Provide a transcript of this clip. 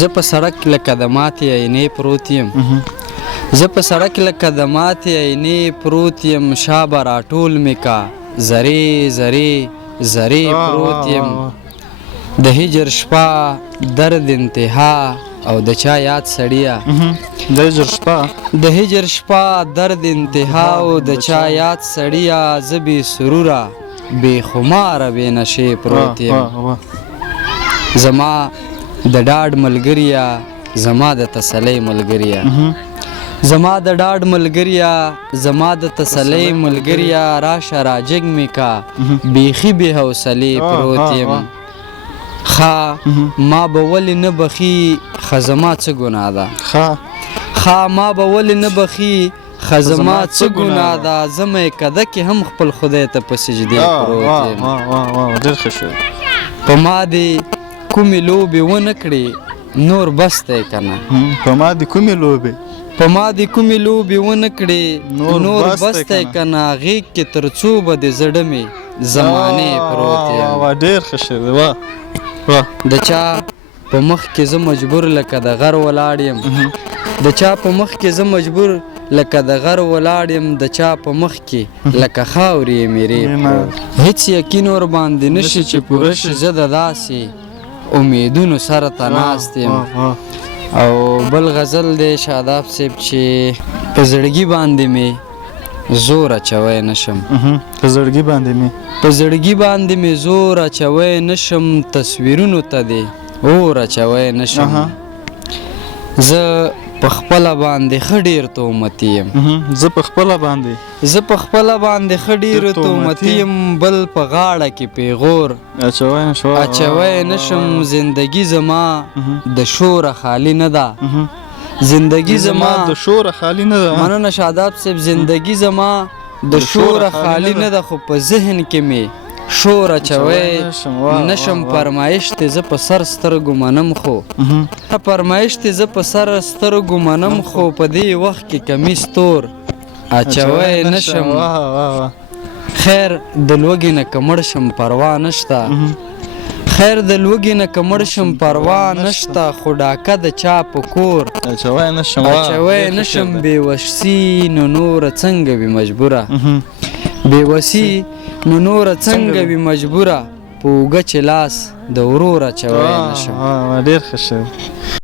زه په سړک لکه د ماتې آینې پروت یم زه په سړک لکه د ماتې آینې پروت یم شا به راټول مې کا زرې زرې زرې پروت یم د هجر شپه درد انتها او د چا یاد سړیه د هجر شپه درد انتها او د چا یاد سړیه زه بې سروره بې خماره بې نشې پروت یم زما د ډاډ ملګریه زما د تسلۍ ملګریه زما د ډاډ ملګریه زما د تسلۍ ملګریه راشه راجګ مې کا بیخي بې حوصلې پروت یم ښه ما به ولې نه بخي ښه زما څه ګناه ده ښه ما به ولې نه بخي ښه زما څه ګناه ده زه میکده کې هم خپل خدای ته په سجدې پروت یم په ما دې کومې لوبې ونه کړې نور بس دی که نه په ما دې کومې لوبې په ما دې کومې لوبې ونه کړې نور بس دی که نه غېږ کې تر څو به د زړه مې زمانې پروت یم ډېر ښه شعر دی د چا په مخ کې زه مجبور لکه د غر ولاړ یم د چا په مخ کې زه مجبور لکه د غر ولاړ یم د چا په مخ کې لکه خاورې یې میرې هېڅ یقین ورباندې نشي چې پوره شي زه د داسې امیدونو سره ته ناست یم او بل غزل دی شاداب صاحب چې په زړګي باندې مې زور اچوی نشم په زړګي باندې مې په زړګي باندې مې زور اچوی نشم تصویرونو ته دې اور اچوی نشم زه په خپله باندې ښه ډېر تهمتي یم زه په خپله باندې ښه ډېر تهمتي یم بل په غاړه کې پیغور اچوی نشم زندګي زما د شوره خالي نه ده زندگی زما د شوره خالی نه ده مننه شاداب صاحب زندگی زما د شوره خالی نه ده خو په ذهن کې مې شور اچوی نشم فرمایش ته زه په سر سترګو منم خو فرمایش ته زه په سر سترګو منم خو په دې وخت کې کمیس تور اچوی نشم خیر د لوږې نه که مړ شم پروا نشته خیر د لوږې نه که مړ شم پروا نشته خو ډاکه د چا په کور اچوی نشم بېوسي نو نوره څنګه وي مجبوره بېوسي نو نوره څنګه وي مجبوره په اوږه چې لاس د ورور اچوی نشم ډېر ښه شعر